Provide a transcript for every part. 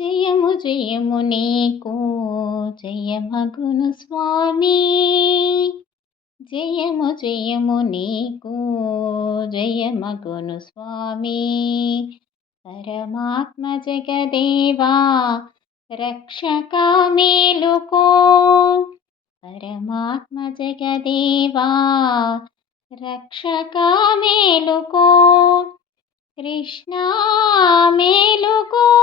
జయము జయము నీకు జయమగును స్వామి. జయము జయము నీకు జయమగును స్వామి. పరమాత్మ జగదేవా రక్షక మేలుకో. పరమాత్మ జగదేవా రక్షక మేలుకో. కృష్ణ మేలుకో.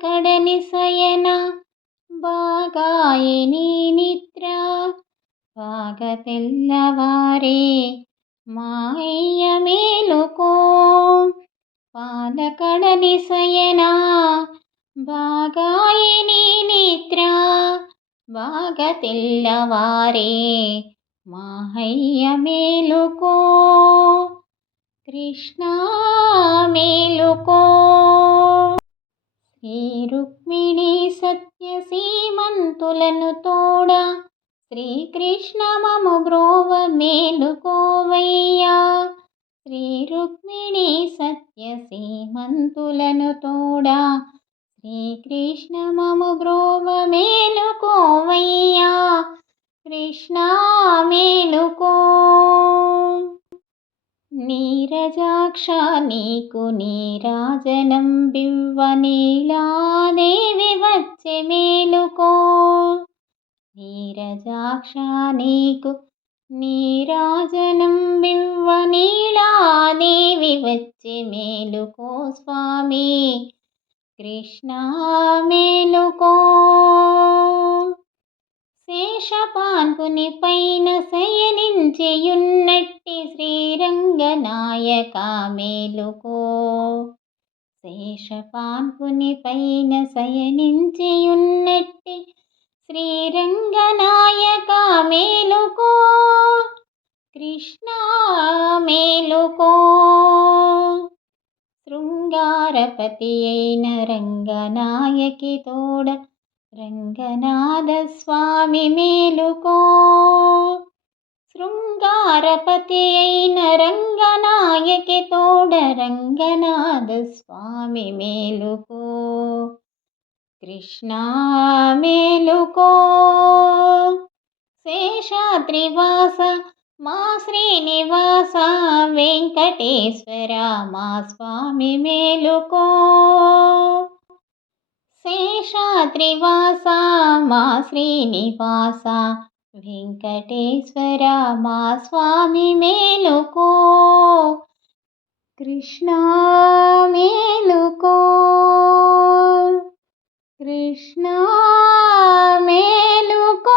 పాలకడని సయన బాగాయని నిద్ర. బాగా తెల్లవారే మాయ మేలుకో. పాలకడని సయన బాగాయని నిద్ర. బాగా తెల్లవారే మాహయ్య మేలుకో. కృష్ణ మేలుకో. శ్రీ సీమంతులను తోడ. శ్రీకృష్ణ మము బ్రోవ మేలుకోవయ్యా శ్రీ రుక్మిణి సత్య సీమంతులను తోడ. శ్రీకృష్ణ మము బ్రోవ మేలుకోవయ్యా కృష్ణ మేలుకో నీరజాక్ష నీకు నీరాజనం బివ్వ నీలాదేవి వచ్చే మేలుకో నీరజాక్ష నీకు నీరాజనం బివ్వ నీలాదేవి వచ్చి మేలుకో స్వామి. కృష్ణ మేలుకో. శేషపాన్పుని పైన శయనించేయున్నట్టి శ్రీరంగనాయక మేలుకో. శేషపాన్పుని పైన శయనించేయున్నట్టి శ్రీరంగనాయక మేలుకో కృష్ణ మేలుకో. శృంగారపతి అయిన రంగనాయకి తోడ రంగనాథ స్వామి మేలుకో. శృంగారపతి అయిన రంగనాయకి తోడ రంగనాథ స్వామి మేలుకో. కృష్ణా మేలుకో. శేషాద్రివాస మా శ్రీనివాస వెంకటేశ్వర మా స్వామి మేలుకో. శేషాద్రివాస మా శ్రీనివాస వెంకటేశ్వర మా స్వామి మేలుకో. కృష్ణా మే కృష్ణ మేలుకో